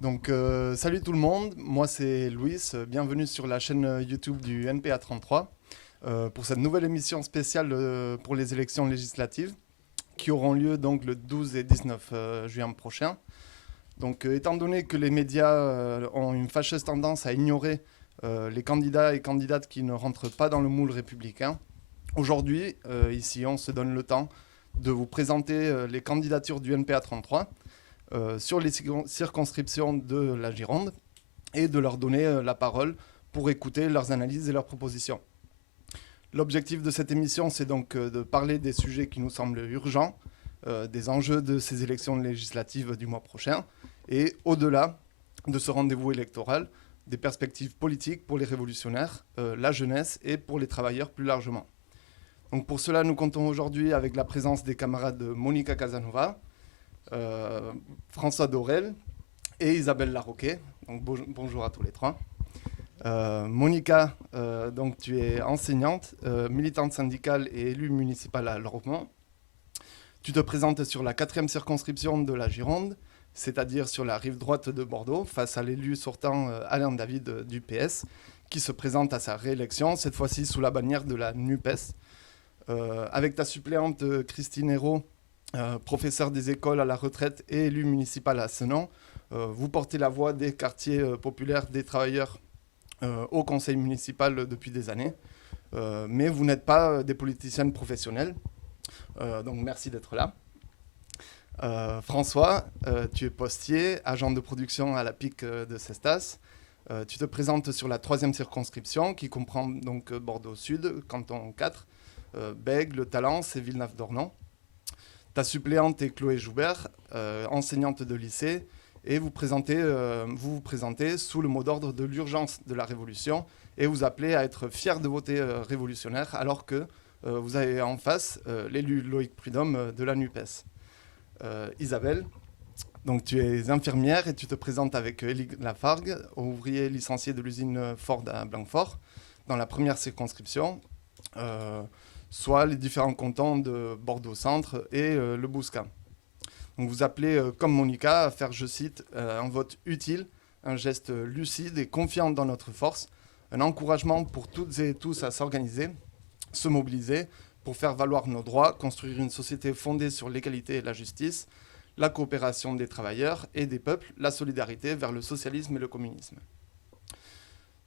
Donc, salut tout le monde, moi c'est Louis, bienvenue sur la chaîne YouTube du NPA33 pour cette nouvelle émission spéciale pour les élections législatives qui auront lieu donc le 12 et 19 juin prochain. Donc, étant donné que les médias ont une fâcheuse tendance à ignorer les candidats et candidates qui ne rentrent pas dans le moule républicain, aujourd'hui, ici, on se donne le temps de vous présenter les candidatures du NPA33 sur les circonscriptions de la Gironde et de leur donner la parole pour écouter leurs analyses et leurs propositions. L'objectif de cette émission, c'est donc de parler des sujets qui nous semblent urgents, des enjeux de ces élections législatives du mois prochain, et au-delà de ce rendez-vous électoral, des perspectives politiques pour les révolutionnaires, la jeunesse et pour les travailleurs plus largement. Donc pour cela, nous comptons aujourd'hui avec la présence des camarades Monica Casanova, François Dorel et Isabelle Larroquet. Donc bonjour à tous les trois. Monica, donc tu es enseignante, militante syndicale et élue municipale à Lormont. Tu te présentes sur la 4e circonscription de la Gironde, c'est-à-dire sur la rive droite de Bordeaux, face à l'élu sortant Alain David du PS, qui se présente à sa réélection, cette fois-ci sous la bannière de la NUPES. Avec ta suppléante Christine Hérault, professeure des écoles à la retraite et élue municipale à Senon, vous portez la voix des quartiers populaires des travailleurs au conseil municipal depuis des années. Mais vous n'êtes pas des politiciennes professionnelles. Donc merci d'être là. François, tu es postier, agent de production à la PIC de Cestas. Tu te présentes sur la 3e circonscription qui comprend donc Bordeaux Sud, canton 4, Bègles, Talence et Villeneuve-d'Ornon. Ta suppléante est Chloé Joubert, enseignante de lycée, et vous vous présentez sous le mot d'ordre de l'urgence de la révolution et vous appelez à être fiers de voter révolutionnaire alors que vous avez en face l'élu Loïc Prudhomme de la NUPES. Isabelle, donc tu es infirmière et tu te présentes avec Élie Lafargue, ouvrier licencié de l'usine Ford à Blanquefort, dans la 1re circonscription, soit les différents cantons de Bordeaux-Centre et le Bouscat. Donc vous appelez, comme Monica, à faire, je cite, un vote utile, un geste lucide et confiant dans notre force, un encouragement pour toutes et tous à s'organiser, se mobiliser pour faire valoir nos droits, construire une société fondée sur l'égalité et la justice, la coopération des travailleurs et des peuples, la solidarité vers le socialisme et le communisme.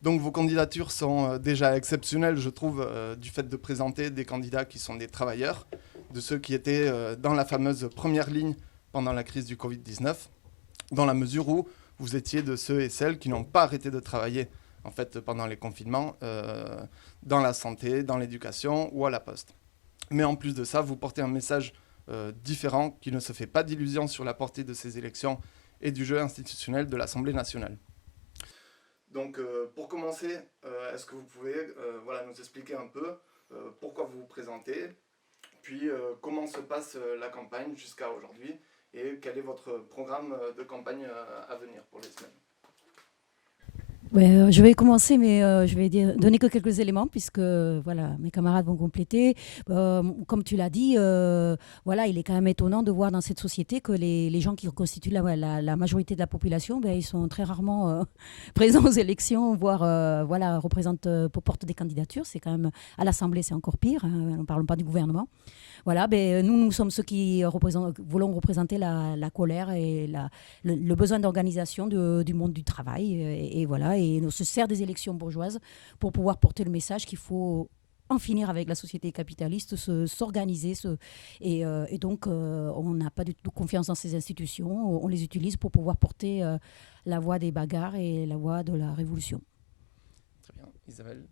Donc vos candidatures sont déjà exceptionnelles, je trouve, du fait de présenter des candidats qui sont des travailleurs, de ceux qui étaient dans la fameuse première ligne pendant la crise du Covid-19, dans la mesure où vous étiez de ceux et celles qui n'ont pas arrêté de travailler en fait, pendant les confinements, dans la santé, dans l'éducation ou à la poste. Mais en plus de ça, vous portez un message différent qui ne se fait pas d'illusions sur la portée de ces élections et du jeu institutionnel de l'Assemblée nationale. Donc, pour commencer, est-ce que vous pouvez nous expliquer un peu pourquoi vous vous présentez, puis comment se passe la campagne jusqu'à aujourd'hui, et quel est votre programme de campagne à venir pour les semaines? Ouais, je vais commencer, mais je vais donner que quelques éléments, puisque voilà, mes camarades vont compléter. Comme tu l'as dit, voilà, il est quand même étonnant de voir dans cette société que les gens qui constituent la majorité de la population, ben, ils sont très rarement présents aux élections, voire voilà, représentent, portent des candidatures. C'est quand même, à l'Assemblée, c'est encore pire, hein, ne parlons pas du gouvernement. Voilà, ben, nous sommes ceux qui voulons représenter la colère et le besoin d'organisation du monde du travail. Et voilà, et on se sert des élections bourgeoises pour pouvoir porter le message qu'il faut en finir avec la société capitaliste, s'organiser. Et donc, on n'a pas du tout confiance dans ces institutions. On les utilise pour pouvoir porter la voix des bagarres et la voix de la révolution. Très bien. Isabelle?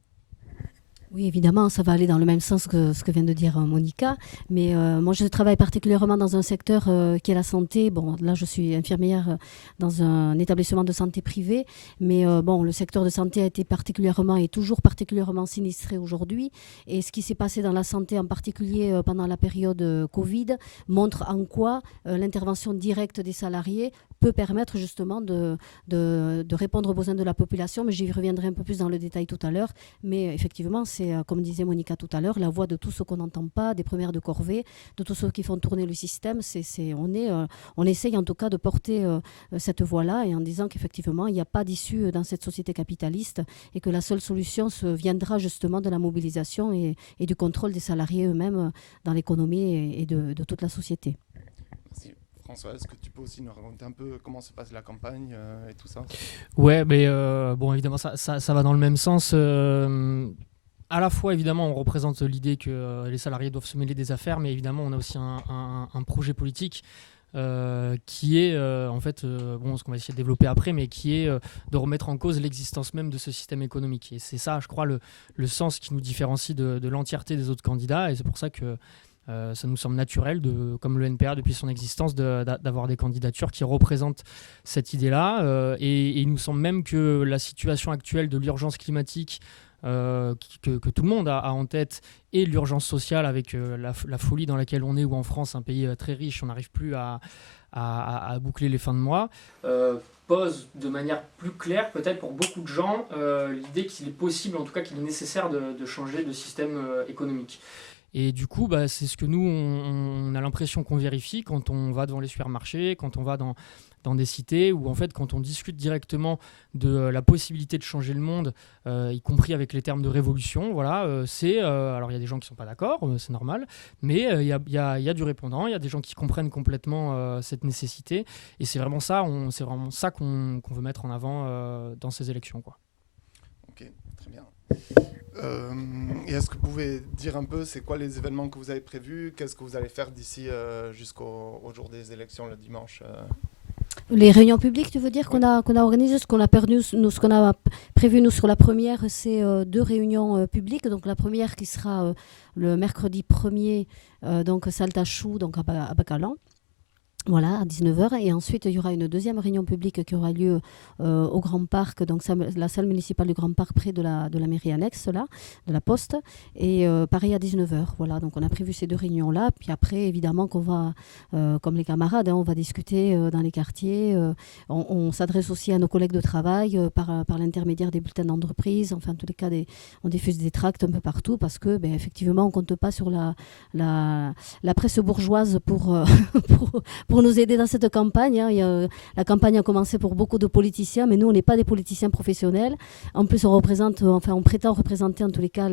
Oui, évidemment, ça va aller dans le même sens que ce que vient de dire Monica. Mais moi, je travaille particulièrement dans un secteur qui est la santé. Bon, là, je suis infirmière dans un établissement de santé privé. Mais bon, le secteur de santé a été particulièrement et toujours particulièrement sinistré aujourd'hui. Et ce qui s'est passé dans la santé, en particulier pendant la période Covid, montre en quoi l'intervention directe des salariés peut permettre justement de répondre aux besoins de la population, mais j'y reviendrai un peu plus dans le détail tout à l'heure. Mais effectivement, c'est, comme disait Monica tout à l'heure, la voix de tous ceux qu'on n'entend pas, des premières de corvée, de tous ceux qui font tourner le système. On essaye en tout cas de porter cette voix-là, et en disant qu'effectivement, il n'y a pas d'issue dans cette société capitaliste, et que la seule solution viendra justement de la mobilisation et du contrôle des salariés eux-mêmes dans l'économie et de toute la société. Merci. François, est-ce que tu peux aussi nous raconter un peu comment se passe la campagne et tout ça? Ouais, mais bon, évidemment, ça va dans le même sens. À la fois, évidemment, on représente l'idée que les salariés doivent se mêler des affaires, mais évidemment, on a aussi un projet politique qui est, en fait, ce qu'on va essayer de développer après, mais qui est de remettre en cause l'existence même de ce système économique. Et c'est ça, je crois, le sens qui nous différencie de l'entièreté des autres candidats, et c'est pour ça que ça nous semble naturel, comme le NPA depuis son existence, d'avoir des candidatures qui représentent cette idée-là. Et il nous semble même que la situation actuelle de l'urgence climatique que tout le monde a en tête, et l'urgence sociale avec la folie dans laquelle on est, où en France, un pays très riche, on n'arrive plus à boucler les fins de mois, pose de manière plus claire, peut-être pour beaucoup de gens, l'idée qu'il est possible, en tout cas qu'il est nécessaire de changer de système économique. Et du coup, c'est ce que nous, on a l'impression qu'on vérifie quand on va devant les supermarchés, quand on va dans des cités, ou en fait quand on discute directement de la possibilité de changer le monde, y compris avec les termes de révolution. Voilà, alors il y a des gens qui ne sont pas d'accord, c'est normal, mais il y a du répondant, il y a des gens qui comprennent complètement cette nécessité, et c'est vraiment ça qu'on veut mettre en avant dans ces élections, quoi. Ok, très bien. Et est-ce que vous pouvez dire un peu, c'est quoi les événements que vous avez prévus? Qu'est-ce que vous allez faire d'ici jusqu'au jour des élections, le dimanche? Les réunions publiques, tu veux dire, qu'on a organisées, ce qu'on a prévu nous sur la première, c'est 2 réunions publiques. Donc la première qui sera le mercredi 1er, donc salle Tachou, donc à Bacalan. Voilà, à 19h. Et ensuite, il y aura une deuxième réunion publique qui aura lieu au Grand Parc, donc la salle municipale du Grand Parc, près de la mairie annexe, là, de la Poste. Et pareil à 19h. Voilà, donc on a prévu ces 2 réunions-là. Puis après, évidemment, qu'on va, comme les camarades, on va discuter dans les quartiers. On s'adresse aussi à nos collègues de travail par l'intermédiaire des bulletins d'entreprise. Enfin, en tous les cas, on diffuse des tracts un peu partout, parce que, effectivement, on ne compte pas sur la presse bourgeoise pour nous aider dans cette campagne. La campagne a commencé pour beaucoup de politiciens, mais nous, on n'est pas des politiciens professionnels. En plus, on prétend représenter en tous les cas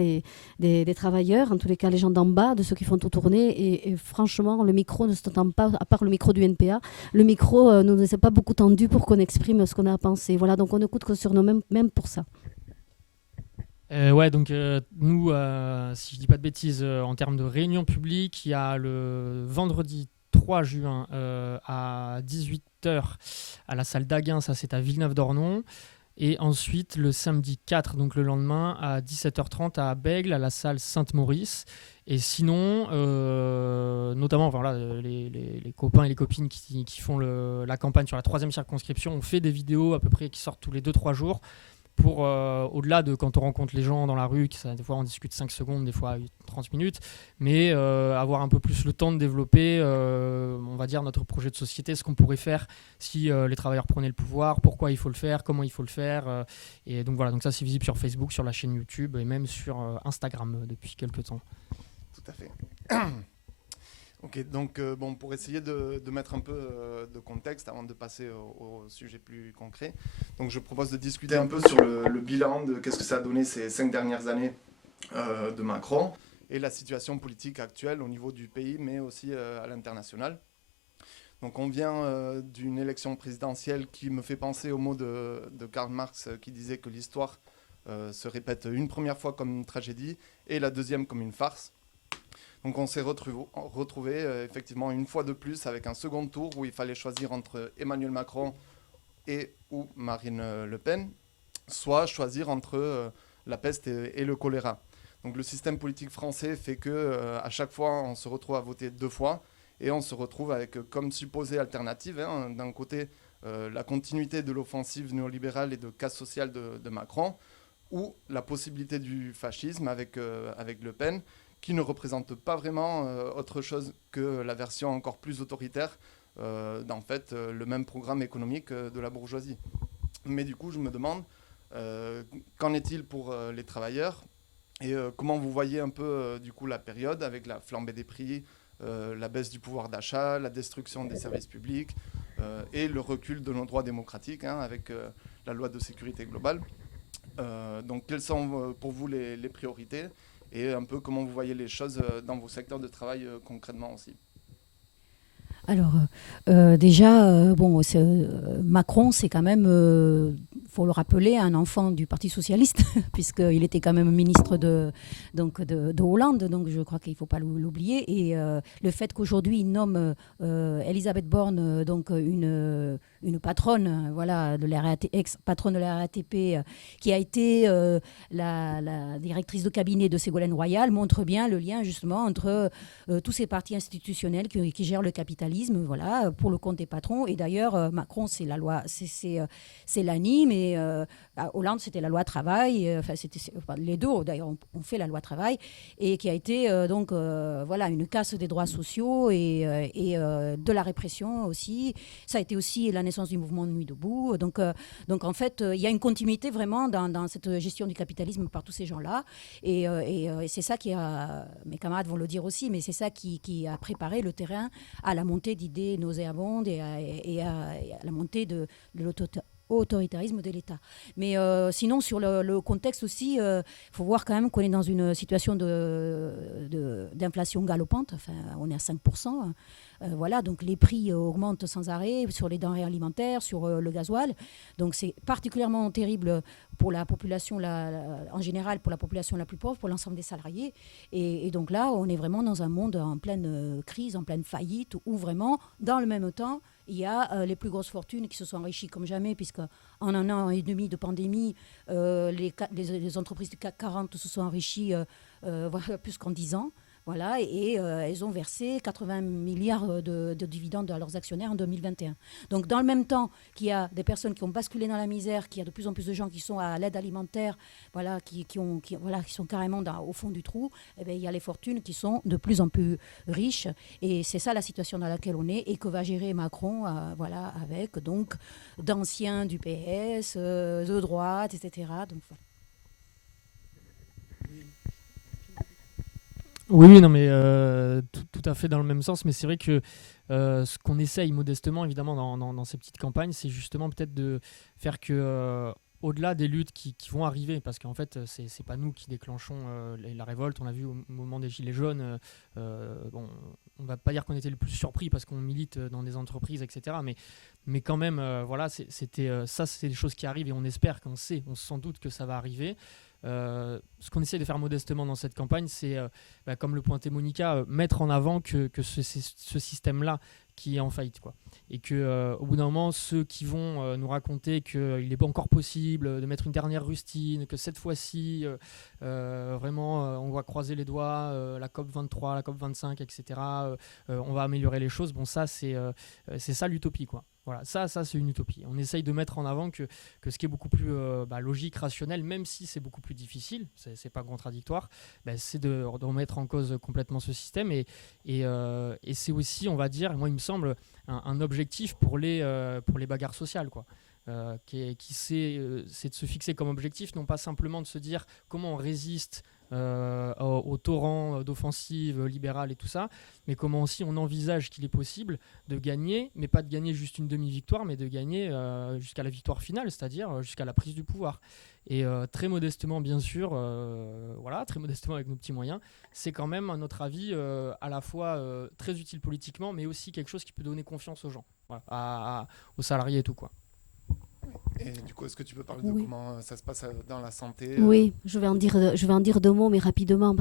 des travailleurs, en tous les cas les gens d'en bas, de ceux qui font tout tourner. Et franchement, le micro ne s'entend pas, à part le micro du NPA. Le micro ne nous est pas beaucoup tendu pour qu'on exprime ce qu'on a à penser. Voilà, donc on ne coûte que sur nous même pour ça. Ouais, donc nous, si je dis pas de bêtises, en termes de réunion publique, il y a le vendredi 3 juin à 18h à la salle d'Aguin, ça c'est à Villeneuve-d'Ornon. Et ensuite le samedi 4, donc le lendemain, à 17h30 à Bègles, à la salle Sainte-Maurice. Et sinon, notamment les copains et les copines qui font la campagne sur la 3e circonscription, on fait des vidéos à peu près qui sortent tous les 2-3 jours. Pour, au-delà de quand on rencontre les gens dans la rue, des fois on discute 5 secondes, des fois 30 minutes, mais avoir un peu plus le temps de développer, on va dire, notre projet de société, ce qu'on pourrait faire si les travailleurs prenaient le pouvoir, pourquoi il faut le faire, comment il faut le faire. Et donc voilà, donc ça c'est visible sur Facebook, sur la chaîne YouTube et même sur Instagram depuis quelques temps. Tout à fait. Ok, donc pour essayer de mettre un peu de contexte avant de passer au sujet plus concret, donc je propose de discuter un peu sur le bilan de qu'est-ce que ça a donné ces 5 dernières années de Macron et la situation politique actuelle au niveau du pays, mais aussi à l'international. Donc on vient d'une élection présidentielle qui me fait penser aux mots de Karl Marx qui disait que l'histoire se répète une première fois comme une tragédie et la deuxième comme une farce. Donc on s'est retrouvé effectivement une fois de plus avec un second tour où il fallait choisir entre Emmanuel Macron ou Marine Le Pen, soit choisir entre la peste et le choléra. Donc le système politique français fait que à chaque fois on se retrouve à voter 2 fois et on se retrouve avec comme supposée alternative, d'un côté la continuité de l'offensive néolibérale et de casse sociale de Macron, ou la possibilité du fascisme avec Le Pen, qui ne représente pas vraiment autre chose que la version encore plus autoritaire en fait le même programme économique de la bourgeoisie. Mais du coup, je me demande, qu'en est-il pour les travailleurs et comment vous voyez un peu du coup la période avec la flambée des prix, la baisse du pouvoir d'achat, la destruction des services publics et le recul de nos droits démocratiques avec la loi de sécurité globale. Donc, quelles sont pour vous les priorités et un peu comment vous voyez les choses dans vos secteurs de travail concrètement aussi? Alors, déjà, Macron, c'est quand même, faut le rappeler, un enfant du Parti socialiste, puisqu'il était quand même ministre de Hollande, donc je crois qu'il ne faut pas l'oublier. Et le fait qu'aujourd'hui, il nomme Elisabeth Borne, donc une patronne, voilà, ex-patronne de la RATP, qui a été la directrice de cabinet de Ségolène Royal, montre bien le lien justement entre tous ces partis institutionnels qui gèrent le capitalisme, voilà, pour le compte des patrons. Et d'ailleurs, Macron, c'est la loi, c'est l'ANI, mais Hollande, c'était la loi travail. Les deux, d'ailleurs, ont fait la loi travail, et qui a été voilà, une casse des droits sociaux et de la répression aussi. Ça a été aussi la naissance du mouvement Nuit debout. Donc en fait, il y a une continuité vraiment dans cette gestion du capitalisme par tous ces gens-là. Et c'est ça qui a, mes camarades vont le dire aussi, mais c'est ça qui a préparé le terrain à la montée d'idées nauséabondes et à la montée de l'autoritarisme de l'État. Mais sinon, sur le contexte aussi, il faut voir quand même qu'on est dans une situation d'inflation galopante. Enfin, on est à 5%. Voilà, donc les prix augmentent sans arrêt sur les denrées alimentaires, sur le gasoil. Donc c'est particulièrement terrible pour la population, en général, pour la population la plus pauvre, pour l'ensemble des salariés. Et donc là, on est vraiment dans un monde en pleine crise, en pleine faillite, où vraiment, dans le même temps, il y a les plus grosses fortunes qui se sont enrichies comme jamais, puisqu'en un an et demi de pandémie, les entreprises du CAC 40 se sont enrichies plus qu'en 10 ans. Voilà, et elles ont versé 80 milliards de dividendes à leurs actionnaires en 2021. Donc, dans le même temps qu'il y a des personnes qui ont basculé dans la misère, qu'il y a de plus en plus de gens qui sont à l'aide alimentaire, voilà, qui sont carrément au fond du trou, eh bien, il y a les fortunes qui sont de plus en plus riches. Et c'est ça la situation dans laquelle on est et que va gérer Macron, voilà, avec donc d'anciens du PS, de droite, etc. Donc, voilà. Oui, non, mais tout à fait dans le même sens. Mais c'est vrai que ce qu'on essaye modestement, évidemment, dans ces petites campagnes, c'est justement peut-être de faire que, au-delà des luttes qui vont arriver, parce qu'en fait, c'est pas nous qui déclenchons la révolte. On l'a vu au moment des Gilets jaunes. Bon, on va pas dire qu'on était le plus surpris parce qu'on milite dans des entreprises, etc. Mais quand même, voilà, c'est des choses qui arrivent et on espère on se sent doute que ça va arriver. Ce qu'on essaie de faire modestement dans cette campagne, c'est, comme le pointait Monica, mettre en avant que ce système-là qui est en faillite, quoi. Et qu'au bout d'un moment, ceux qui vont nous raconter qu'il n'est pas encore possible de mettre une dernière rustine, que cette fois-ci, vraiment, on va croiser les doigts, la COP23, la COP25, etc., on va améliorer les choses. Bon, ça, c'est ça l'utopie, quoi. Voilà, ça c'est une utopie. On essaye de mettre en avant que ce qui est beaucoup plus logique, rationnel, même si c'est beaucoup plus difficile, c'est pas contradictoire, c'est de remettre en cause complètement ce système. Et c'est aussi, on va dire, moi il me semble, un objectif pour les bagarres sociales, quoi. C'est de se fixer comme objectif, non pas simplement de se dire comment on résiste au torrent d'offensives libérales et tout ça, mais comment aussi on envisage qu'il est possible de gagner, mais pas de gagner juste une demi-victoire, mais de gagner jusqu'à la victoire finale, c'est-à-dire jusqu'à la prise du pouvoir. Et très modestement, bien sûr, voilà, très modestement avec nos petits moyens, c'est quand même, à notre avis, à la fois très utile politiquement, mais aussi quelque chose qui peut donner confiance aux gens, voilà, aux salariés et tout, quoi. Et du coup, est-ce que tu peux parler de comment ça se passe dans la santé? Oui, je vais en dire 2 mots, mais rapidement,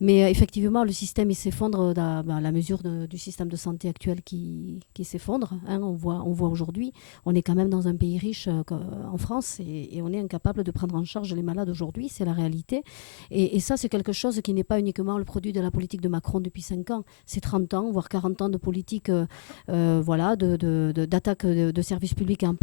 mais effectivement, le système il s'effondre à la mesure du système de santé actuel qui s'effondre. On voit aujourd'hui, on est quand même dans un pays riche en France et on est incapable de prendre en charge les malades aujourd'hui, c'est la réalité. Et ça, c'est quelque chose qui n'est pas uniquement le produit de la politique de Macron depuis 5 ans, c'est 30 ans, voire 40 ans de politique, voilà, d'attaque de services publics, en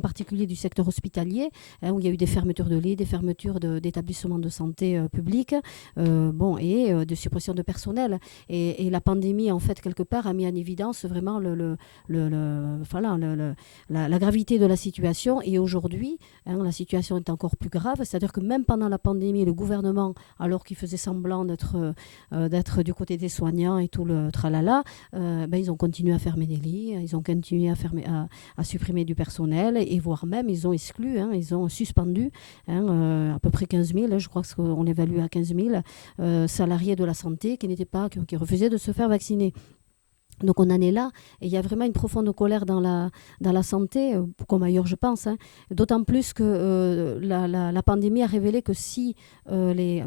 particulier du secteur secteur hospitalier, où il y a eu des fermetures de lits, des fermetures d'établissements de santé publics, et de suppression de personnel. Et la pandémie, en fait, quelque part, a mis en évidence vraiment la gravité de la situation. Et aujourd'hui, la situation est encore plus grave. C'est-à-dire que même pendant la pandémie, le gouvernement, alors qu'il faisait semblant d'être du côté des soignants et tout le tralala, ils ont continué à fermer des lits, ils ont continué à supprimer du personnel, et voire même, ils ont exclu, ils ont suspendu à peu près 15 000, je crois qu'on évalue à 15 000 salariés de la santé qui refusaient de se faire vacciner. Donc on en est là, et il y a vraiment une profonde colère dans la santé, comme ailleurs je pense, d'autant plus que la pandémie a révélé que si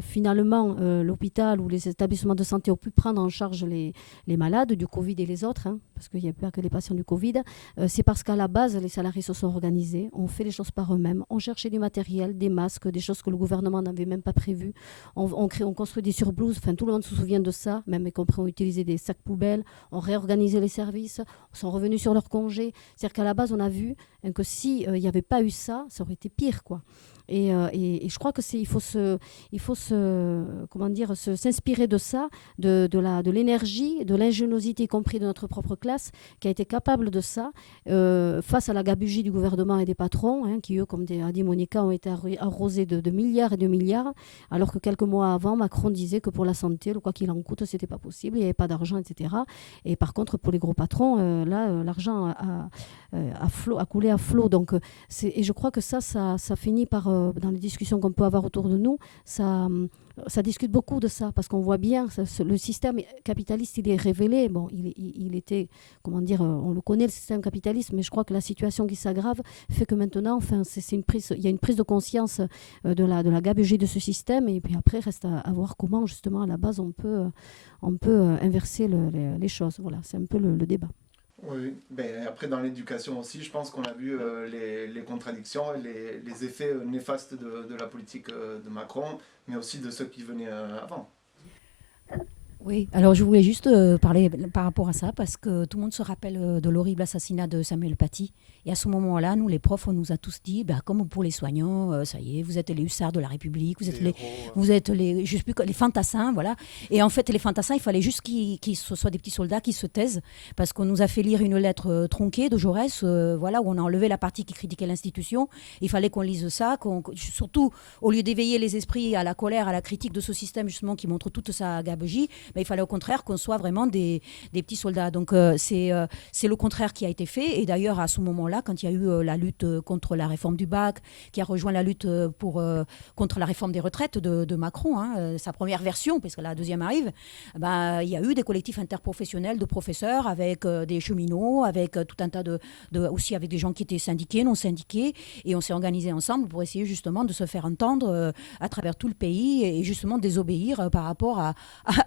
finalement l'hôpital ou les établissements de santé ont pu prendre en charge les malades du Covid et les autres, parce qu'il n'y a pas que les patients du Covid, c'est parce qu'à la base les salariés se sont organisés, ont fait les choses par eux-mêmes, ont cherché du matériel, des masques, des choses que le gouvernement n'avait même pas prévues, on construit des surblouses, tout le monde se souvient de ça, même y compris ont utilisé des sacs poubelles, on réorganiser les services, sont revenus sur leur congé. C'est-à-dire qu'à la base, on a vu que s'il n'y avait pas eu ça, ça aurait été pire, quoi. Et je crois que il faut s'inspirer de ça, de l'énergie, de l'ingéniosité, y compris de notre propre classe, qui a été capable de ça, face à la gabegie du gouvernement et des patrons, qui eux, comme a dit Monica, ont été arrosés de milliards et de milliards, alors que quelques mois avant, Macron disait que pour la santé, le quoi qu'il en coûte, c'était pas possible, il n'y avait pas d'argent, etc. Et par contre, pour les gros patrons, l'argent a coulé à flot. Donc, et je crois que ça finit par, dans les discussions qu'on peut avoir autour de nous, ça discute beaucoup de ça, parce qu'on voit bien, le système capitaliste, il est révélé. Bon, il était, comment dire, on le connaît, le système capitaliste, mais je crois que la situation qui s'aggrave fait que maintenant, il y a une prise de conscience de la gabegie de ce système, et puis après, reste à voir comment, justement, à la base, on peut inverser les choses. Voilà, c'est un peu le débat. Oui, après dans l'éducation aussi, je pense qu'on a vu les contradictions et les effets néfastes de la politique de Macron, mais aussi de ceux qui venaient avant. Oui, alors je voulais juste parler par rapport à ça, parce que tout le monde se rappelle de l'horrible assassinat de Samuel Paty. Et à ce moment-là, nous, les profs, on nous a tous dit, comme pour les soignants, ça y est, vous êtes les hussards de la République, vous êtes les, je sais plus, les fantassins, voilà. Et en fait, les fantassins, il fallait juste qu'ils soient des petits soldats qui se taisent, parce qu'on nous a fait lire une lettre tronquée de Jaurès, où on a enlevé la partie qui critiquait l'institution. Il fallait qu'on lise ça, surtout, au lieu d'éveiller les esprits à la colère, à la critique de ce système, justement, qui montre toute sa gabegie, il fallait au contraire qu'on soit vraiment des petits soldats. Donc c'est le contraire qui a été fait. Et d'ailleurs, à ce moment-là, quand il y a eu la lutte contre la réforme du bac, qui a rejoint la lutte contre la réforme des retraites de Macron, sa première version, parce que la deuxième arrive, il y a eu des collectifs interprofessionnels de professeurs, avec des cheminots, avec tout un tas aussi avec des gens qui étaient syndiqués, non syndiqués, et on s'est organisés ensemble pour essayer justement de se faire entendre à travers tout le pays, et justement désobéir par rapport à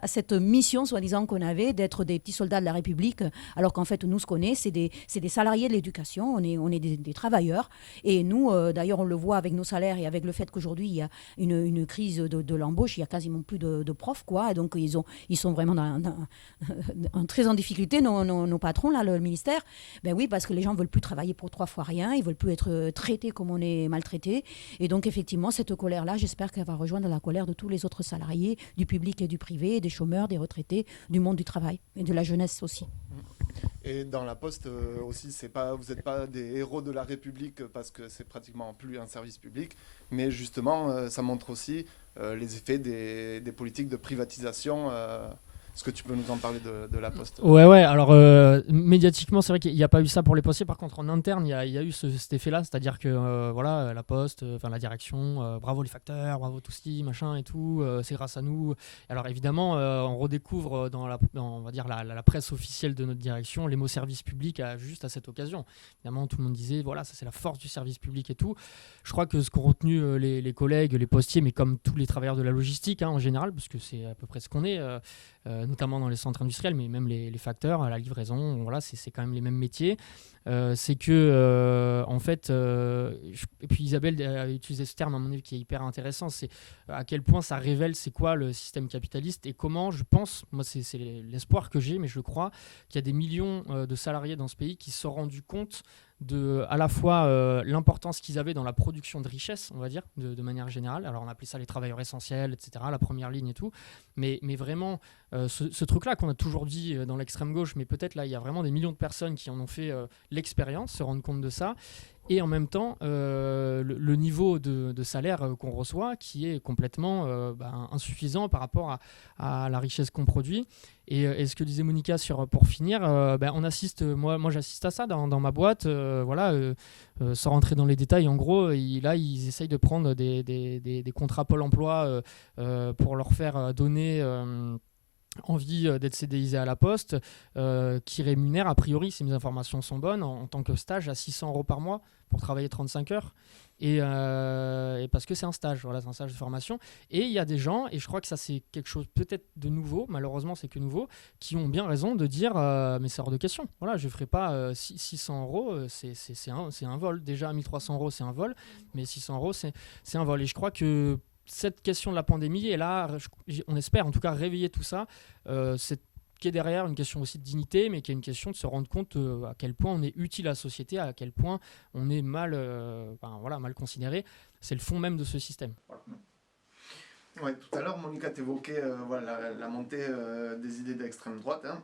cette mission, soi-disant, qu'on avait d'être des petits soldats de la République, alors qu'en fait, nous, ce qu'on est, c'est des salariés de l'éducation, on est des travailleurs. Et nous, d'ailleurs, on le voit avec nos salaires et avec le fait qu'aujourd'hui, il y a une crise de l'embauche, il y a quasiment plus de profs, quoi. Et donc, ils sont vraiment très en difficulté, nos patrons, là, le ministère. Ben oui, parce que les gens ne veulent plus travailler pour 3 fois rien, ils ne veulent plus être traités comme on est maltraités. Et donc, effectivement, cette colère-là, j'espère qu'elle va rejoindre la colère de tous les autres salariés, du public et du privé, des chômeurs, des retraités, du monde du travail et de la jeunesse aussi. Et dans la Poste aussi, vous n'êtes pas des héros de la République parce que c'est pratiquement plus un service public, mais justement, ça montre aussi les effets des politiques de privatisation. Est-ce que tu peux nous en parler de la Poste ? Ouais, alors médiatiquement, c'est vrai qu'il n'y a pas eu ça pour les postiers. Par contre, en interne, il y a eu cet effet-là, c'est-à-dire que la Poste, la direction, bravo les facteurs, bravo tout ce qui, machin et tout, c'est grâce à nous. Alors évidemment, on redécouvre dans on va dire la presse officielle de notre direction les mots service public juste à cette occasion. Évidemment, tout le monde disait, voilà, ça c'est la force du service public et tout. Je crois que ce qu'ont retenu les collègues, les postiers, mais comme tous les travailleurs de la logistique en général, parce que c'est à peu près ce qu'on est, notamment dans les centres industriels, mais même les facteurs, la livraison, voilà, c'est quand même les mêmes métiers. C'est que, en fait, et puis Isabelle a utilisé ce terme à mon avis qui est hyper intéressant, c'est à quel point ça révèle c'est quoi le système capitaliste et comment, je pense, moi c'est l'espoir que j'ai, mais je crois qu'il y a des millions de salariés dans ce pays qui se sont rendus compte à la fois l'importance qu'ils avaient dans la production de richesse, on va dire, de manière générale. Alors on appelait ça les travailleurs essentiels, etc., la première ligne et tout. Mais vraiment, ce truc-là qu'on a toujours dit dans l'extrême gauche, mais peut-être là, il y a vraiment des millions de personnes qui en ont fait l'expérience, se rendent compte de ça. Et en même temps, le niveau de salaire qu'on reçoit qui est complètement insuffisant par rapport à la richesse qu'on produit. Et ce que disait Monica pour finir, on assiste, moi j'assiste à ça dans ma boîte, sans rentrer dans les détails. En gros, ils essayent de prendre des contrats Pôle emploi pour leur faire donner envie d'être CDIsé à la Poste, qui rémunère, a priori, si mes informations sont bonnes, en tant que stage à 600 € par mois pour travailler 35 heures. Et parce que c'est un stage, voilà, c'est un stage de formation. Et il y a des gens, et je crois que ça c'est quelque chose peut-être de nouveau, malheureusement c'est que nouveau, qui ont bien raison de dire mais c'est hors de question. Voilà, je ne ferai pas 600 €, c'est un vol. Déjà 1300 € c'est un vol, mais 600 € c'est un vol. Et je crois que cette question de la pandémie est là, on espère en tout cas réveiller tout ça, qui est derrière une question aussi de dignité, mais qui est une question de se rendre compte à quel point on est utile à la société, à quel point on est mal considéré. C'est le fond même de ce système. Ouais, tout à l'heure, Monica t'évoquait la montée des idées d'extrême droite. Hein.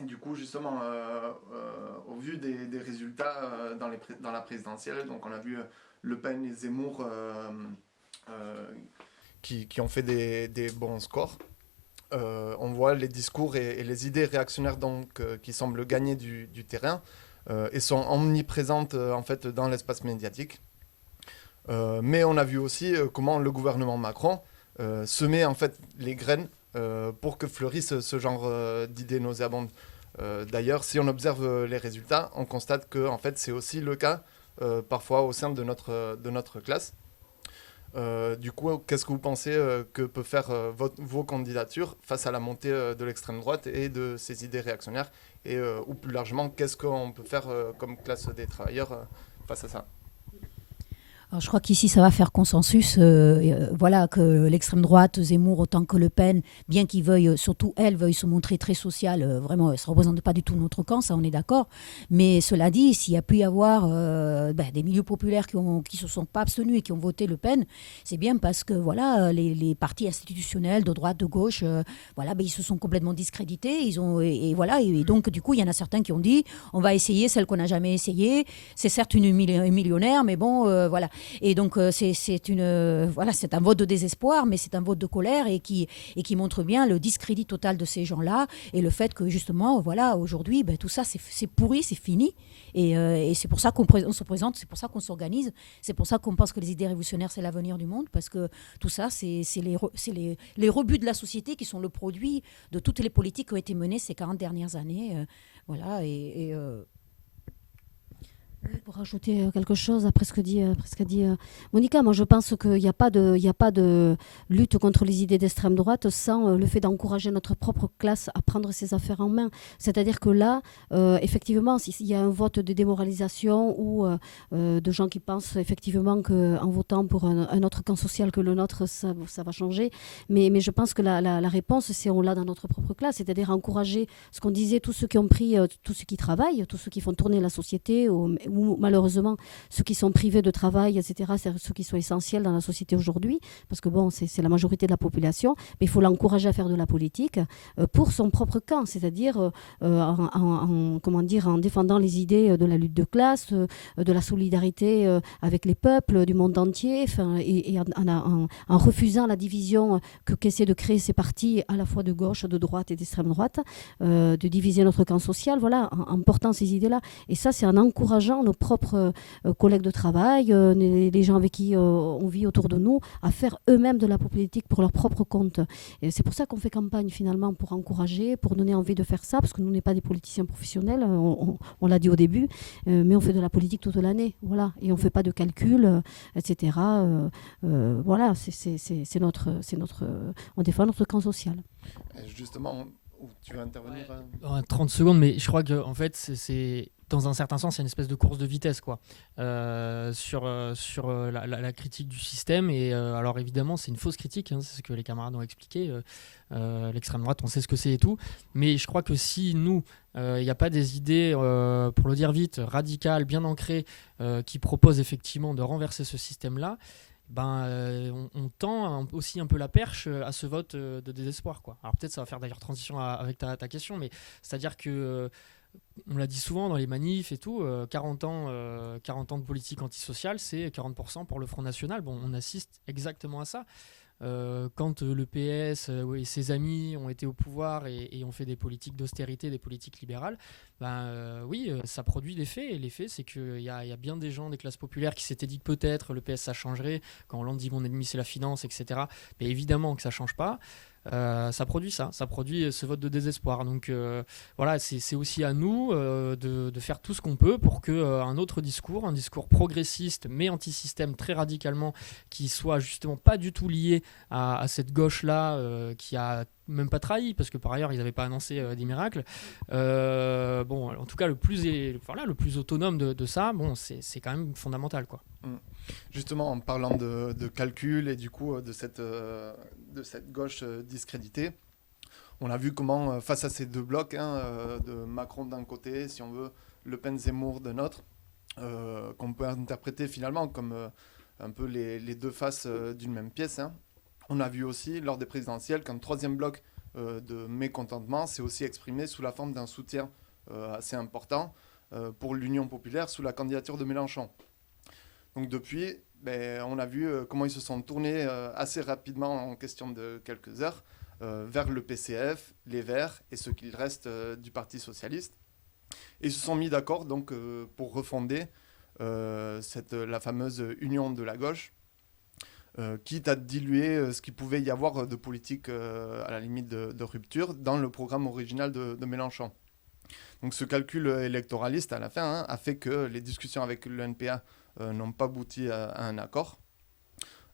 Et du coup, justement, au vu des résultats dans la présidentielle, donc on a vu Le Pen et Zemmour qui ont fait des bons scores. On voit les discours et les idées réactionnaires qui semblent gagner du terrain et sont omniprésentes en fait dans l'espace médiatique. Mais on a vu aussi comment le gouvernement Macron semait en fait les graines pour que fleurisse ce genre d'idées nauséabondes. D'ailleurs, si on observe les résultats, on constate que en fait, c'est aussi le cas parfois au sein de notre classe. Du coup, qu'est-ce que vous pensez que peut faire vos candidatures face à la montée de l'extrême droite et de ces idées réactionnaires ou plus largement, qu'est-ce qu'on peut faire comme classe des travailleurs face à ça? Alors, je crois qu'ici, ça va faire consensus. Que l'extrême droite, Zemmour autant que Le Pen, bien qu'ils veuillent, surtout elle, veuille se montrer très sociale, vraiment, ça ne représente pas du tout notre camp, ça on est d'accord. Mais cela dit, s'il y a pu y avoir des milieux populaires qui ne se sont pas abstenus et qui ont voté Le Pen, c'est bien parce que les partis institutionnels de droite, de gauche, ils se sont complètement discrédités. Et donc, du coup, il y en a certains qui ont dit on va essayer celle qu'on n'a jamais essayée. C'est certes une millionnaire, mais bon, voilà. Et donc, c'est un vote de désespoir, mais c'est un vote de colère et qui montre bien le discrédit total de ces gens-là et le fait que, justement, aujourd'hui, tout ça, c'est pourri, c'est fini. Et c'est pour ça qu'on se présente, c'est pour ça qu'on s'organise, c'est pour ça qu'on pense que les idées révolutionnaires, c'est l'avenir du monde, parce que tout ça, c'est les rebuts de la société qui sont le produit de toutes les politiques qui ont été menées ces 40 dernières années. Pour rajouter quelque chose après ce qu'a dit Monica, moi je pense qu'il n'y a pas de lutte contre les idées d'extrême droite sans le fait d'encourager notre propre classe à prendre ses affaires en main. C'est-à-dire que là, effectivement, s'il y a un vote de démoralisation ou de gens qui pensent effectivement qu'en votant pour un autre camp social que le nôtre, ça va changer. Mais je pense que la réponse, c'est on l'a dans notre propre classe, c'est-à-dire encourager ce qu'on disait, tous ceux qui ont pris, tous ceux qui travaillent, tous ceux qui font tourner la société, ou malheureusement ceux qui sont privés de travail, etc., c'est ceux qui sont essentiels dans la société aujourd'hui, parce que bon, c'est la majorité de la population, mais il faut l'encourager à faire de la politique pour son propre camp, c'est-à-dire en défendant les idées de la lutte de classe, de la solidarité avec les peuples du monde entier, et en refusant la division qu'essaient de créer ces partis à la fois de gauche, de droite et d'extrême droite, de diviser notre camp social, en portant ces idées-là. Et ça, c'est en encourageant nos propres collègues de travail, les gens avec qui on vit autour de nous, à faire eux-mêmes de la politique pour leur propre compte. Et c'est pour ça qu'on fait campagne finalement, pour encourager, pour donner envie de faire ça, parce que nous, on n'est pas des politiciens professionnels, on l'a dit au début, mais on fait de la politique toute l'année, voilà, et on ne fait pas de calcul, etc. C'est notre, on défend notre camp social. Justement, tu veux intervenir 30 secondes, mais je crois que en fait, c'est dans un certain sens, il y a une espèce de course de vitesse sur la critique du système. Et alors évidemment, c'est une fausse critique, c'est ce que les camarades ont expliqué. L'extrême droite, on sait ce que c'est et tout. Mais je crois que si nous, il n'y a pas des idées, pour le dire vite, radicales, bien ancrées, qui proposent effectivement de renverser ce système-là, on tend aussi un peu la perche à ce vote de désespoir, quoi. Alors peut-être ça va faire d'ailleurs transition avec ta question, mais c'est-à-dire que on l'a dit souvent dans les manifs et tout, 40 ans de politique antisociale, c'est 40% pour le Front National. Bon, on assiste exactement à ça. Quand le PS et ses amis ont été au pouvoir et ont fait des politiques d'austérité, des politiques libérales, ça produit des faits. Et les faits, c'est qu'il y a bien des gens des classes populaires qui s'étaient dit que peut-être le PS ça changerait, quand Hollande dit mon ennemi c'est la finance, etc. Mais évidemment que ça ne change pas. Ça produit ce vote de désespoir. Donc voilà, c'est aussi à nous de faire tout ce qu'on peut pour qu'un autre discours, un discours progressiste mais anti-système très radicalement, qui soit justement pas du tout lié à cette gauche-là qui a même pas trahi, parce que par ailleurs ils n'avaient pas annoncé des miracles. En tout cas le plus autonome de ça, c'est quand même fondamental, quoi. Justement, en parlant de calcul et du coup de cette gauche discréditée, on a vu comment, face à ces deux blocs, de Macron d'un côté, si on veut, Le Pen-Zemmour de l'autre, qu'on peut interpréter finalement comme un peu les deux faces d'une même pièce. On a vu aussi, lors des présidentielles, qu'un troisième bloc de mécontentement s'est aussi exprimé sous la forme d'un soutien assez important pour l'Union populaire sous la candidature de Mélenchon. Donc depuis, on a vu comment ils se sont tournés assez rapidement, en question de quelques heures, vers le PCF, les Verts et ce qu'il reste du Parti socialiste. Et ils se sont mis d'accord donc, pour refonder la fameuse union de la gauche, quitte à diluer ce qu'il pouvait y avoir de politique à la limite de rupture dans le programme original de Mélenchon. Donc ce calcul électoraliste à la fin a fait que les discussions avec le NPA n'ont pas abouti à un accord.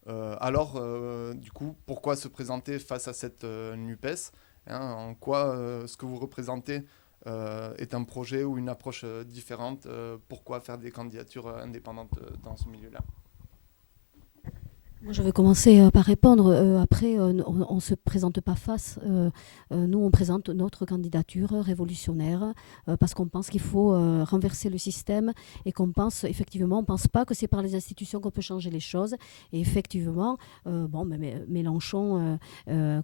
Du coup, pourquoi se présenter face à cette NUPES, en quoi ce que vous représentez est un projet ou une approche différente? Pourquoi faire des candidatures indépendantes dans ce milieu-là? Je vais commencer par répondre. Après, on ne se présente pas face. Nous, on présente notre candidature révolutionnaire parce qu'on pense qu'il faut renverser le système et qu'on pense, effectivement, on ne pense pas que c'est par les institutions qu'on peut changer les choses. Et effectivement, Mélenchon,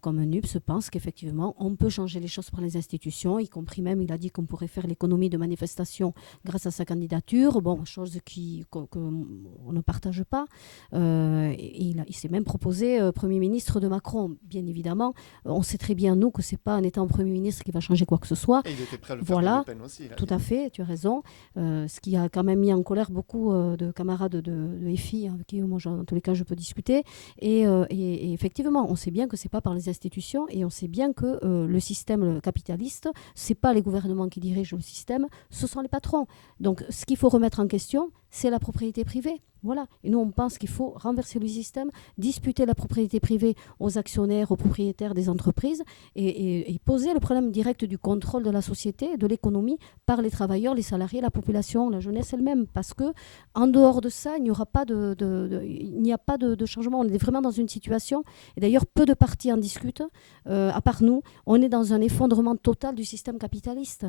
comme NUPES, pense qu'effectivement, on peut changer les choses par les institutions, y compris même, il a dit qu'on pourrait faire l'économie de manifestations grâce à sa candidature. Bon, chose qu'on ne partage pas. Il s'est même proposé Premier ministre de Macron. Bien évidemment, on sait très bien, nous, que ce n'est pas en étant Premier ministre qui va changer quoi que ce soit. Et il était prêt à le faire pour Le Pen aussi. Tout à fait, tu as raison. Ce qui a quand même mis en colère beaucoup de camarades de FI, avec qui, moi, en tous les cas, je peux discuter. Et effectivement, on sait bien que ce n'est pas par les institutions et on sait bien que le système capitaliste, ce n'est pas les gouvernements qui dirigent le système, ce sont les patrons. Donc, ce qu'il faut remettre en question, c'est la propriété privée. Voilà. Et nous, on pense qu'il faut renverser le système, disputer la propriété privée aux actionnaires, aux propriétaires des entreprises et poser le problème direct du contrôle de la société, de l'économie, par les travailleurs, les salariés, la population, la jeunesse elle-même. Parce que en dehors de ça, il n'y aura pas il n'y a pas de changement. On est vraiment dans une situation, et d'ailleurs, peu de partis en discutent, à part nous. On est dans un effondrement total du système capitaliste.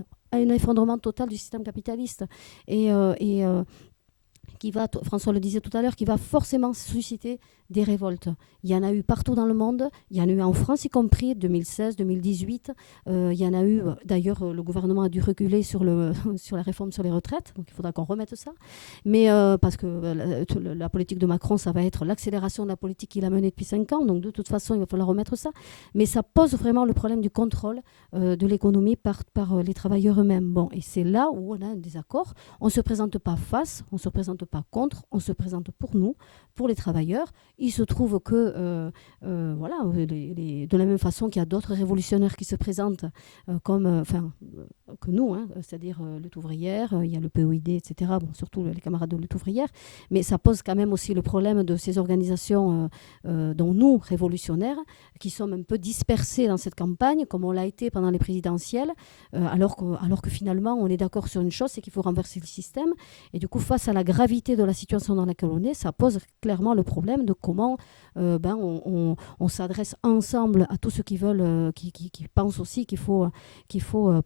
François le disait tout à l'heure, qui va forcément susciter des révoltes. Il y en a eu partout dans le monde, il y en a eu en France y compris, 2016, 2018. Il y en a eu, d'ailleurs, le gouvernement a dû reculer sur la réforme sur les retraites, donc il faudra qu'on remette ça. Mais parce que la politique de Macron, ça va être l'accélération de la politique qu'il a menée depuis 5 ans, donc de toute façon, il va falloir remettre ça. Mais ça pose vraiment le problème du contrôle de l'économie par les travailleurs eux-mêmes. Bon, et c'est là où on a un désaccord. On ne se présente pas face, on ne se présente pas contre, on se présente pour nous, pour les travailleurs. Il se trouve que, de la même façon qu'il y a d'autres révolutionnaires qui se présentent que nous, c'est-à-dire Lutte ouvrière, il y a le POID, etc., surtout les camarades de Lutte ouvrière, mais ça pose quand même aussi le problème de ces organisations, dont nous, révolutionnaires, qui sommes un peu dispersés dans cette campagne, comme on l'a été pendant les présidentielles, alors que finalement, on est d'accord sur une chose, c'est qu'il faut renverser le système. Et du coup, face à la gravité de la situation dans laquelle on est, ça pose clairement le problème de comment on s'adresse ensemble à tous ceux qui veulent, qui pensent aussi qu'il faut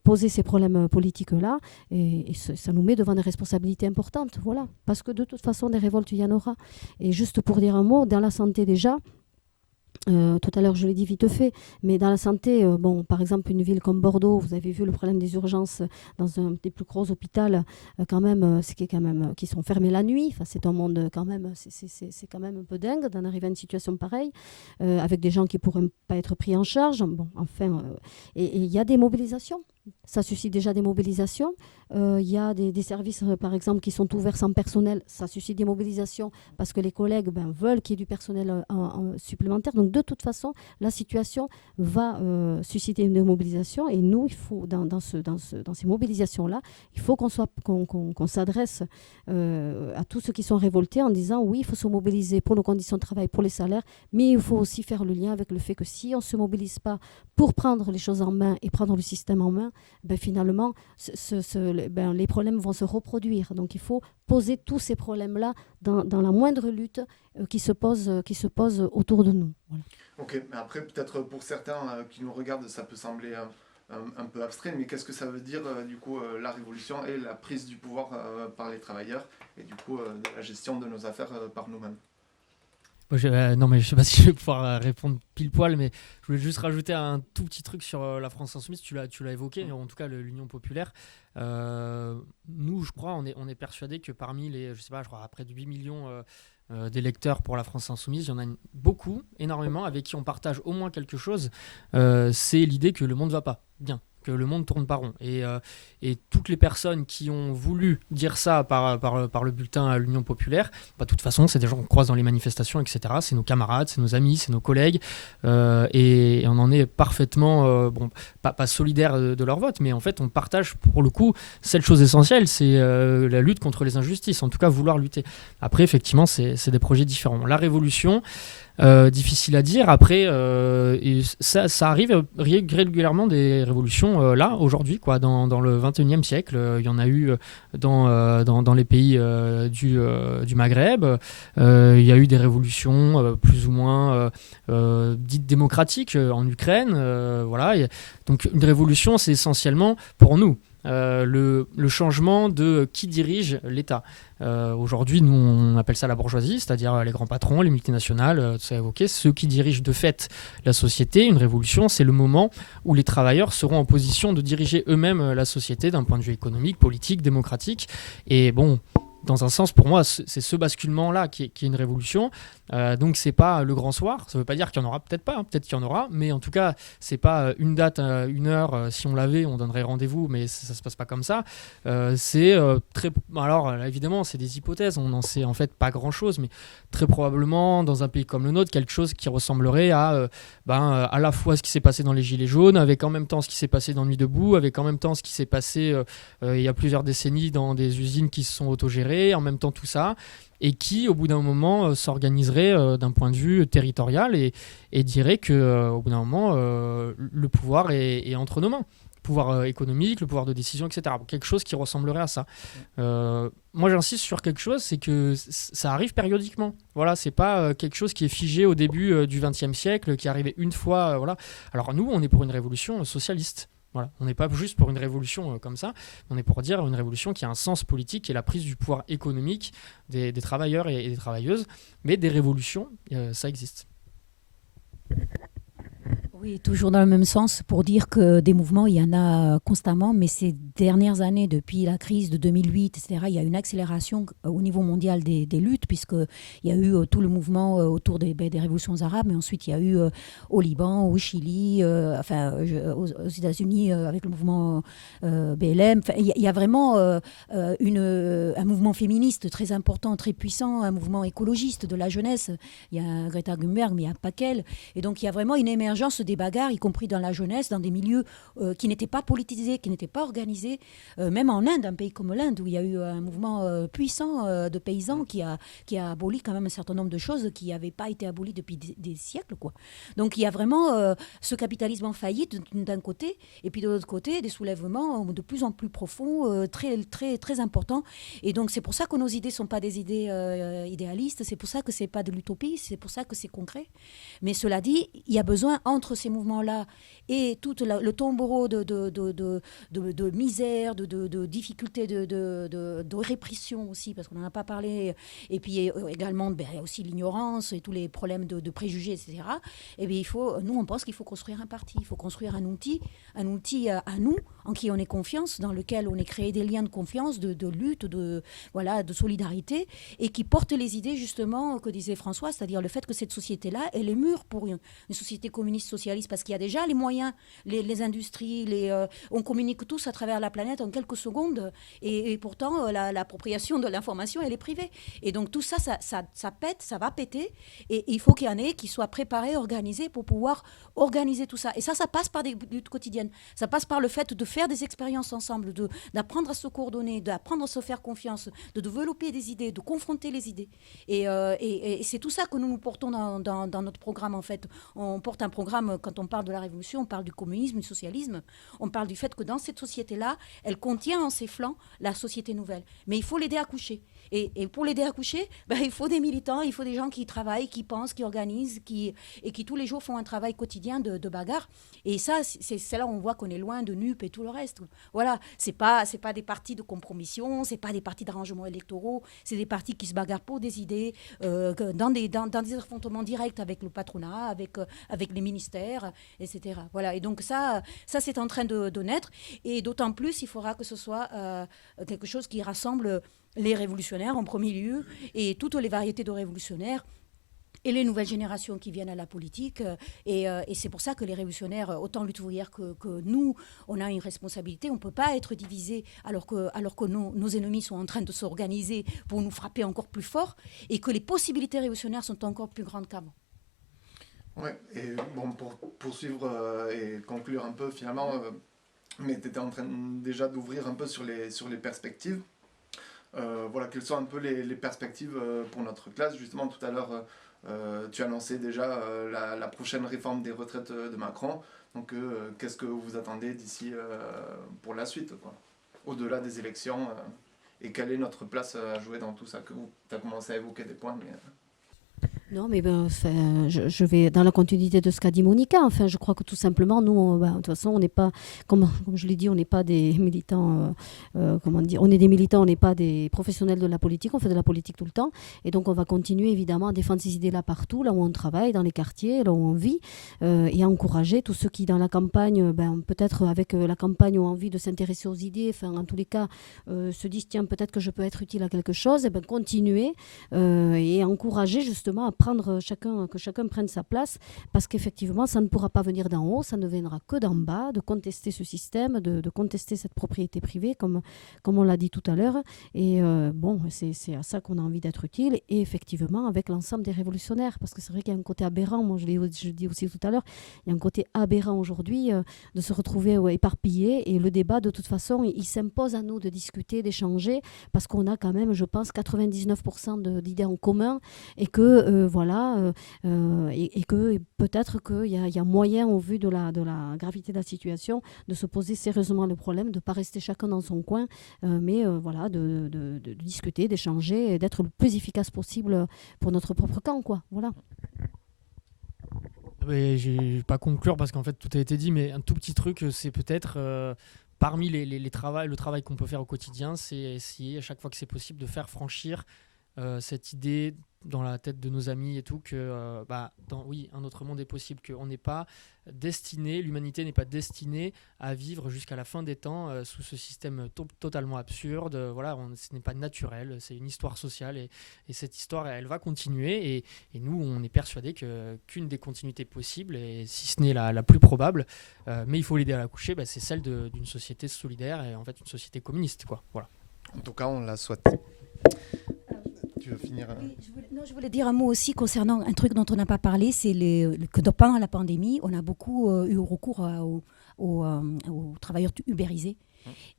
poser ces problèmes politiques-là. Et ça nous met devant des responsabilités importantes. Voilà. Parce que de toute façon, des révoltes, il y en aura. Et juste pour dire un mot, dans la santé déjà, tout à l'heure, je l'ai dit vite fait, mais dans la santé, par exemple, une ville comme Bordeaux, vous avez vu le problème des urgences dans un des plus gros hôpitaux, qui sont fermés la nuit. Enfin, c'est un monde quand même, c'est quand même un peu dingue d'en arriver à une situation pareille, avec des gens qui ne pourraient pas être pris en charge. Bon, enfin, et il y a des mobilisations. Ça suscite déjà des mobilisations. Il y a des services, par exemple, qui sont ouverts sans personnel. Ça suscite des mobilisations parce que les collègues veulent qu'il y ait du personnel supplémentaire. Donc, de toute façon, la situation va susciter une mobilisation. Et nous, il faut, dans ces mobilisations-là, il faut qu'on s'adresse à tous ceux qui sont révoltés en disant oui, il faut se mobiliser pour nos conditions de travail, pour les salaires, mais il faut aussi faire le lien avec le fait que si on ne se mobilise pas pour prendre les choses en main et prendre le système en main, finalement, les problèmes vont se reproduire. Donc, il faut poser tous ces problèmes-là dans la moindre lutte qui se pose autour de nous. Voilà. Ok, mais après, peut-être pour certains qui nous regardent, ça peut sembler un peu abstrait, mais qu'est-ce que ça veut dire, du coup, la révolution et la prise du pouvoir par les travailleurs et du coup, de la gestion de nos affaires par nous-mêmes? Non, mais je sais pas si je vais pouvoir répondre pile poil, mais je voulais juste rajouter un tout petit truc sur la France Insoumise. Tu l'as évoqué, en tout cas l'Union populaire. Nous, je crois, on est persuadés que parmi les, je sais pas, je crois près de 8 millions d'électeurs pour la France Insoumise, il y en a beaucoup, énormément, avec qui on partage au moins quelque chose. C'est l'idée que le monde va pas bien, que le monde tourne pas rond. Et toutes les personnes qui ont voulu dire ça par le bulletin à l'Union populaire, de toute façon, c'est des gens qu'on croise dans les manifestations, etc. C'est nos camarades, c'est nos amis, c'est nos collègues. Et on en est parfaitement, pas solidaire de leur vote, mais en fait, on partage pour le coup cette chose essentielle, c'est la lutte contre les injustices, en tout cas vouloir lutter. Après, effectivement, c'est des projets différents. La révolution, difficile à dire. Après, et ça arrive régulièrement des révolutions là, aujourd'hui, quoi, dans le 21e siècle. Il y en a eu dans les pays du Maghreb. Il y a eu des révolutions plus ou moins dites démocratiques en Ukraine. Voilà. Donc une révolution, c'est essentiellement pour nous le changement de qui dirige l'État. Aujourd'hui, nous, on appelle ça la bourgeoisie, c'est-à-dire les grands patrons, les multinationales, tout ça évoqué, ceux qui dirigent de fait la société. Une révolution, c'est le moment où les travailleurs seront en position de diriger eux-mêmes la société d'un point de vue économique, politique, démocratique. Et bon, dans un sens, pour moi, c'est ce basculement-là qui est une révolution. Donc, c'est pas le grand soir. Ça veut pas dire qu'il y en aura, peut-être pas, peut-être qu'il y en aura. Mais en tout cas, c'est pas une date, une heure. Si on l'avait, on donnerait rendez-vous, mais ça se passe pas comme ça. Alors, là, évidemment, c'est des hypothèses. On n'en sait en fait pas grand-chose, mais très probablement, dans un pays comme le nôtre, quelque chose qui ressemblerait à la fois ce qui s'est passé dans les Gilets jaunes, avec en même temps ce qui s'est passé dans Nuit debout, avec en même temps ce qui s'est passé il y a plusieurs décennies dans des usines qui se sont autogérées, en même temps tout ça, et qui, au bout d'un moment, s'organiserait d'un point de vue territorial et dirait qu'au bout d'un moment, le pouvoir est entre nos mains. Le pouvoir économique, le pouvoir de décision, etc. Quelque chose qui ressemblerait à ça. Moi, j'insiste sur quelque chose, c'est que ça arrive périodiquement. Voilà, c'est pas quelque chose qui est figé au début du XXe siècle, qui est arrivé une fois. Voilà. Alors nous, on est pour une révolution socialiste. Voilà. On n'est pas juste pour une révolution comme ça, on est pour dire une révolution qui a un sens politique, qui est la prise du pouvoir économique des travailleurs et des travailleuses. Mais des révolutions, ça existe. Oui, toujours dans le même sens, pour dire que des mouvements, il y en a constamment, mais ces dernières années, depuis la crise de 2008, etc., il y a une accélération au niveau mondial des luttes, puisqu'il y a eu tout le mouvement autour des révolutions arabes, mais ensuite il y a eu au Liban, au Chili, aux États-Unis avec le mouvement BLM. Enfin, il y a vraiment un mouvement féministe très important, très puissant, un mouvement écologiste de la jeunesse. Il y a Greta Thunberg, mais il n'y a pas qu'elle. Et donc il y a vraiment une émergence des bagarres, y compris dans la jeunesse, dans des milieux qui n'étaient pas politisés, qui n'étaient pas organisés. Même en Inde, un pays comme l'Inde, où il y a eu un mouvement puissant de paysans qui a aboli quand même un certain nombre de choses qui n'avaient pas été abolies depuis des siècles, quoi. Donc il y a vraiment ce capitalisme en faillite d'un côté, et puis de l'autre côté, des soulèvements de plus en plus profonds, très, très, très importants. Et donc c'est pour ça que nos idées ne sont pas des idées idéalistes, c'est pour ça que ce n'est pas de l'utopie, c'est pour ça que c'est concret. Mais cela dit, il y a besoin, entre ces mouvements-là et tout le tombereau de misère, de difficultés, de répression aussi, parce qu'on n'en a pas parlé, et puis également aussi l'ignorance et tous les problèmes de préjugés, etc. Et bien, nous, on pense qu'il faut construire un parti, il faut construire un outil à nous, en qui on ait confiance, dans lequel on ait créé des liens de confiance, de lutte, de solidarité, et qui porte les idées, justement, que disait François, c'est-à-dire le fait que cette société-là, elle est mûre pour une société communiste socialiste, parce qu'il y a déjà les moyens, les industries, on communique tous à travers la planète en quelques secondes, et pourtant l'appropriation de l'information, elle est privée. Et donc tout ça, ça pète, ça va péter, et il faut qu'il y en ait qui soient préparés, organisés pour pouvoir organiser tout ça. Et ça passe par des luttes quotidiennes. Ça passe par le fait de faire des expériences ensemble, d'apprendre à se coordonner, d'apprendre à se faire confiance, de développer des idées, de confronter les idées. Et c'est tout ça que nous portons dans notre programme, en fait. On porte un programme, quand on parle de la révolution, on parle du communisme, du socialisme. On parle du fait que dans cette société-là, elle contient en ses flancs la société nouvelle. Mais il faut l'aider à coucher. Et pour l'aider à coucher, il faut des militants, il faut des gens qui travaillent, qui pensent, qui organisent, et qui tous les jours font un travail quotidien de bagarre. Et ça, c'est là où on voit qu'on est loin de NUP et tout le reste. Voilà, c'est pas des partis de compromission, c'est pas des partis d'arrangements électoraux, c'est des partis qui se bagarrent pour des idées, dans des affrontements directs avec le patronat, avec les ministères, etc. Voilà. Et donc ça c'est en train de naître. Et d'autant plus, il faudra que ce soit quelque chose qui rassemble les révolutionnaires en premier lieu, et toutes les variétés de révolutionnaires, et les nouvelles générations qui viennent à la politique. Et c'est pour ça que les révolutionnaires, autant lutte ouvrière que nous, on a une responsabilité. On ne peut pas être divisés alors que nos ennemis sont en train de s'organiser pour nous frapper encore plus fort, et que les possibilités révolutionnaires sont encore plus grandes qu'avant. Ouais, et bon, pour poursuivre et conclure un peu finalement, mais tu étais en train déjà d'ouvrir un peu sur les perspectives. Voilà, quelles sont un peu les perspectives pour notre classe. Justement, tout à l'heure, tu annonçais déjà la prochaine réforme des retraites de Macron. Donc, qu'est-ce que vous attendez d'ici pour la suite, quoi, au-delà des élections, et quelle est notre place à jouer dans tout ça, que tu as commencé à évoquer des points, mais... Non, mais je vais dans la continuité de ce qu'a dit Monica. Enfin, je crois que tout simplement, nous, de toute façon, on n'est pas, comme je l'ai dit, on n'est pas des militants, comment dire, on est des militants, on n'est pas des professionnels de la politique, on fait de la politique tout le temps. Et donc, on va continuer évidemment à défendre ces idées-là partout, là où on travaille, dans les quartiers, là où on vit, et à encourager tous ceux qui, dans la campagne, peut-être avec la campagne, ont envie de s'intéresser aux idées, enfin, en tous les cas, se disent, tiens, peut-être que je peux être utile à quelque chose, et continuer et encourager justement à que chacun prenne sa place, parce qu'effectivement, ça ne pourra pas venir d'en haut, ça ne viendra que d'en bas, de contester ce système, de contester cette propriété privée, comme on l'a dit tout à l'heure. Et c'est à ça qu'on a envie d'être utile, et effectivement, avec l'ensemble des révolutionnaires, parce que c'est vrai qu'il y a un côté aberrant, moi je dis aussi tout à l'heure, il y a un côté aberrant aujourd'hui de se retrouver éparpillé, et le débat, de toute façon, il s'impose à nous de discuter, d'échanger, parce qu'on a quand même, je pense, 99% d'idées en commun, et que et que peut-être qu'il y a moyen, au vu de la gravité de la situation, de se poser sérieusement le problème, de ne pas rester chacun dans son coin, mais de discuter, d'échanger, et d'être le plus efficace possible pour notre propre camp, quoi. Voilà. Je ne vais pas conclure parce qu'en fait tout a été dit, mais un tout petit truc, c'est peut-être parmi le travail qu'on peut faire au quotidien, c'est essayer à chaque fois que c'est possible de faire franchir cette idée dans la tête de nos amis et tout, que un autre monde est possible, qu'on n'est pas destiné, l'humanité n'est pas destinée à vivre jusqu'à la fin des temps sous ce système totalement absurde. Ce n'est pas naturel, c'est une histoire sociale, et cette histoire, elle va continuer, et nous, on est persuadés qu'une des continuités possibles, et si ce n'est la plus probable, mais il faut l'aider à la coucher, c'est celle d'une société solidaire, et en fait une société communiste, quoi. Voilà. En tout cas, on la souhaite. Tu veux finir ? finir. Oui, je voulais dire un mot aussi concernant un truc dont on n'a pas parlé, c'est que pendant la pandémie, on a beaucoup eu recours aux travailleurs ubérisés.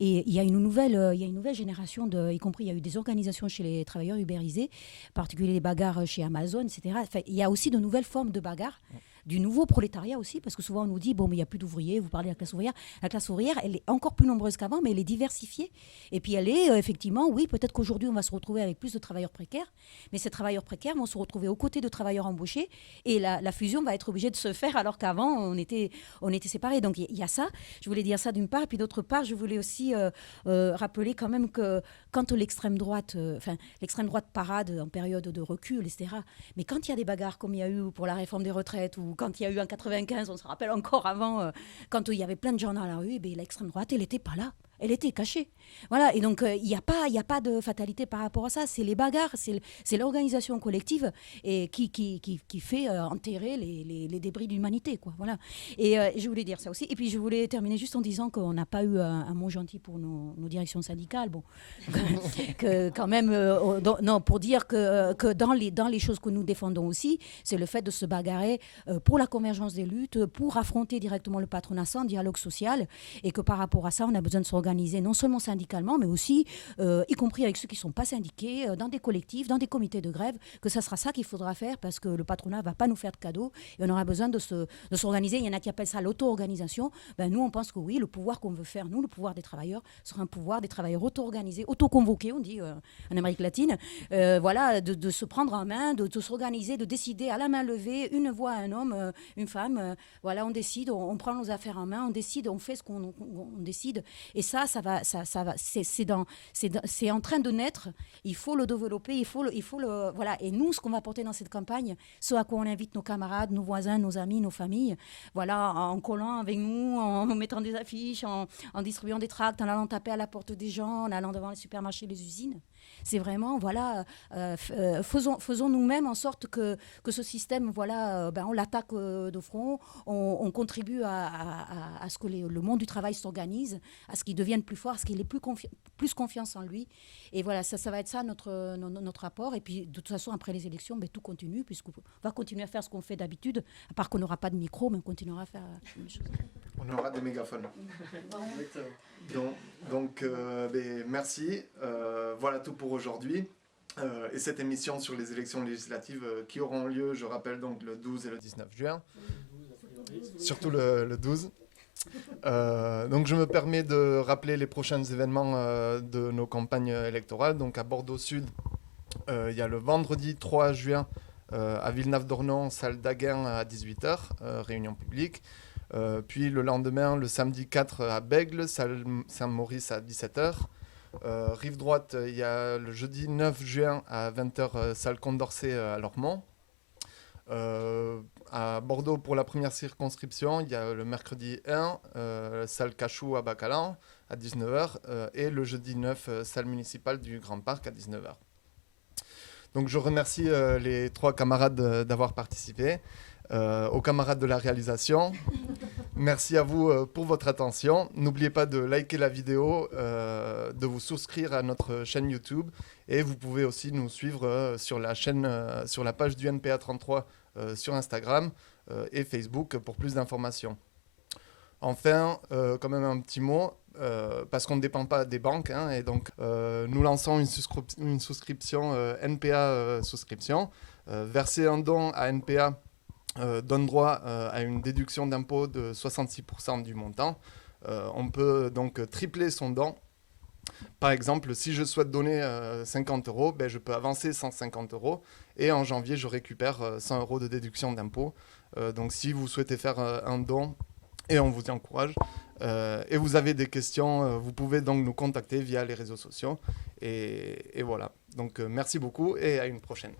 Et il y a une nouvelle génération, y compris il y a eu des organisations chez les travailleurs ubérisés, en particulier les bagarres chez Amazon, etc. Enfin, il y a aussi de nouvelles formes de bagarres. Du nouveau prolétariat aussi, parce que souvent on nous dit, bon, mais il n'y a plus d'ouvriers, vous parlez de la classe ouvrière. La classe ouvrière, elle est encore plus nombreuse qu'avant, mais elle est diversifiée. Et puis elle est, effectivement, oui, peut-être qu'aujourd'hui on va se retrouver avec plus de travailleurs précaires, mais ces travailleurs précaires vont se retrouver aux côtés de travailleurs embauchés, et la fusion va être obligée de se faire, alors qu'avant on était séparés. Donc il y a ça, je voulais dire ça d'une part, et puis d'autre part, je voulais aussi rappeler quand même que quand l'extrême droite parade en période de recul, etc., mais quand il y a des bagarres comme il y a eu pour la réforme des retraites, ou quand il y a eu en 95, on se rappelle encore avant, quand il y avait plein de gens dans la rue, l'extrême droite, elle n'était pas là. Elle était cachée. Voilà, et donc il n'y a pas de fatalité par rapport à ça. C'est les bagarres, c'est l'organisation collective et qui fait enterrer les débris de l'humanité, quoi. Voilà. Et je voulais dire ça aussi. Et puis je voulais terminer juste en disant qu'on n'a pas eu un mot gentil pour nos directions syndicales. Bon, que quand même, non, pour dire que dans les choses que nous défendons aussi, c'est le fait de se bagarrer pour la convergence des luttes, pour affronter directement le patronat sans dialogue social, et que par rapport à ça, on a besoin de s'organiser non seulement syndicalement, mais aussi, y compris avec ceux qui ne sont pas syndiqués, dans des collectifs, dans des comités de grève, que ça sera ça qu'il faudra faire, parce que le patronat ne va pas nous faire de cadeaux, et on aura besoin de s'organiser. Il y en a qui appellent ça l'auto-organisation. Nous, on pense que oui, le pouvoir qu'on veut faire, nous, le pouvoir des travailleurs, sera un pouvoir des travailleurs auto-organisés, auto-convoqués, on dit en Amérique latine, voilà, de se prendre en main, de s'organiser, de décider à la main levée, une voix, un homme, une femme, voilà, on décide, on prend nos affaires en main, on décide, on fait ce qu'on décide, et ça va, c'est en train de naître. Il faut le développer, il faut le voilà. Et nous, ce qu'on va porter dans cette campagne, ce à quoi on invite nos camarades, nos voisins, nos amis, nos familles, voilà, en collant avec nous, en mettant des affiches, en distribuant des tracts, en allant taper à la porte des gens, en allant devant les supermarchés, les usines. C'est vraiment, voilà, faisons nous-mêmes en sorte que ce système, voilà, on l'attaque de front, on contribue à ce que le monde du travail s'organise, à ce qu'il devienne plus fort, à ce qu'il ait plus confiance en lui. Et voilà, ça va être ça notre apport. Et puis, de toute façon, après les élections, tout continue, puisqu'on va continuer à faire ce qu'on fait d'habitude, à part qu'on n'aura pas de micro, mais on continuera à faire la même chose. On aura des mégaphones. Donc, merci. Voilà tout pour aujourd'hui. Et cette émission sur les élections législatives qui auront lieu, je rappelle, donc le 12 et le 19 juin. Surtout le 12. Donc je me permets de rappeler les prochains événements de nos campagnes électorales. Donc à Bordeaux Sud, il y a le vendredi 3 juin à Villeneuve-d'Ornon, salle d'Aguin à 18h, réunion publique. Puis le lendemain, le samedi 4 à Bègle, salle Saint-Maurice à 17h. Rive droite, il y a le jeudi 9 juin à 20h, salle Condorcet à Lormont. À Bordeaux, pour la première circonscription, il y a le mercredi 1, salle Cachou à Bacalan à 19h, et le jeudi 9, salle municipale du Grand Parc à 19h. Donc je remercie les trois camarades d'avoir participé, aux camarades de la réalisation. Merci à vous pour votre attention. N'oubliez pas de liker la vidéo, de vous souscrire à notre chaîne YouTube, et vous pouvez aussi nous suivre sur la chaîne, sur la page du NPA 33 sur Instagram et Facebook pour plus d'informations. Enfin, quand même un petit mot, parce qu'on ne dépend pas des banques, et donc nous lançons une souscription NPA souscription. Verser un don à NPA donne droit à une déduction d'impôt de 66% du montant. On peut donc tripler son don. Par exemple, si je souhaite donner 50 €, je peux avancer 150 € et en janvier, je récupère 100 € de déduction d'impôt. Donc si vous souhaitez faire un don, et on vous y encourage, et vous avez des questions, vous pouvez donc nous contacter via les réseaux sociaux. Et voilà. Donc merci beaucoup et à une prochaine.